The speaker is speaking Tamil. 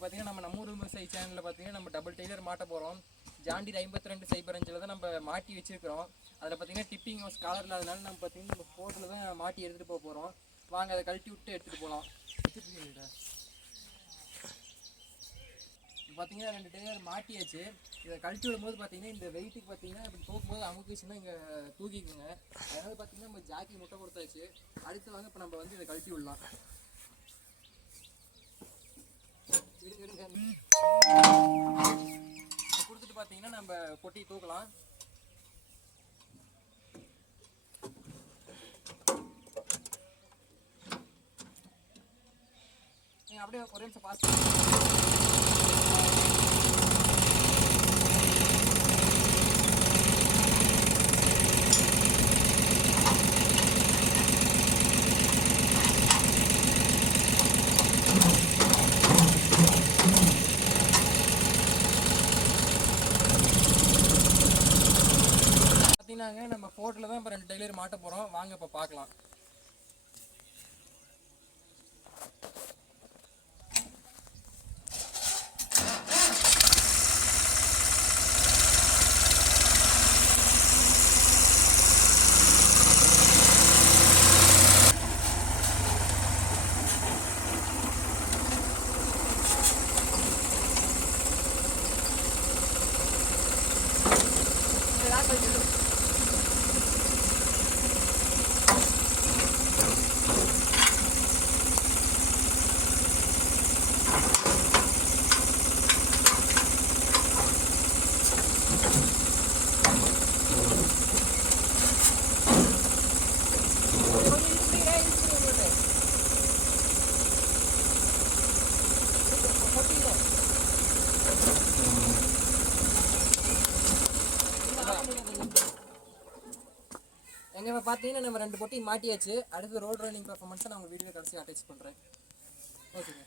இன்றைக்கி பார்த்தீங்கன்னா நம்ம ஊர் விவசாயி சேனலில் பார்த்தீங்கன்னா நம்ம டபுள் டெய்லர் மாட்ட போகிறோம். ஜாண்டீர் 5205 தான் நம்ம மாட்டி வச்சுருக்கிறோம். அதில் பார்த்தீங்கன்னா டிப்பிங் ஹவுஸ் காலர் இல்லாதனால நம்ம பார்த்தீங்கன்னா நம்ம போட்டில் தான் மாட்டி எடுத்துகிட்டு போக போகிறோம். வாங்க அதை கழட்டி விட்டு எடுத்துகிட்டு போகலாம். பார்த்தீங்கன்னா 2 டெய்லர் மாட்டியாச்சு. இதை கழட்டி விடும்போது பார்த்தீங்கன்னா இந்த வெயிட்டுக்கு பார்த்தீங்கன்னா இப்படி போகும்போது அமுக்குச்சுன்னா இங்கே தூக்கிக்குங்க. அதனால் பார்த்தீங்கன்னா நம்ம ஜாக்கி முட்டை கொடுத்தாச்சு. அடுத்து வாங்க இப்போ நம்ம வந்து இதை கழட்டி விடலாம். கொடுத்துட்டு பார்த்தீங்கன்னா நம்ம பொட்டி தூக்கலாம். நீங்கள் அப்படியே ஒரு நிமிஷம் பார்த்து பார்த்தீங்கன்னாங்க நம்ம போட்டில் தான் இப்போ 2 டெய்லர் மாட்ட போகிறோம். வாங்க இப்போ பார்க்கலாம். எங்கே இப்போ பார்த்தீங்கன்னா நம்ம 2 பொட்டி மாட்டியாச்சு. அடுத்து ரோட் ரன்னிங் பர்ஃபார்மன்ஸை நான் உங்கள் வீடியோ கடைசி அட்டாச் பண்ணுறேன். ஓகேங்க.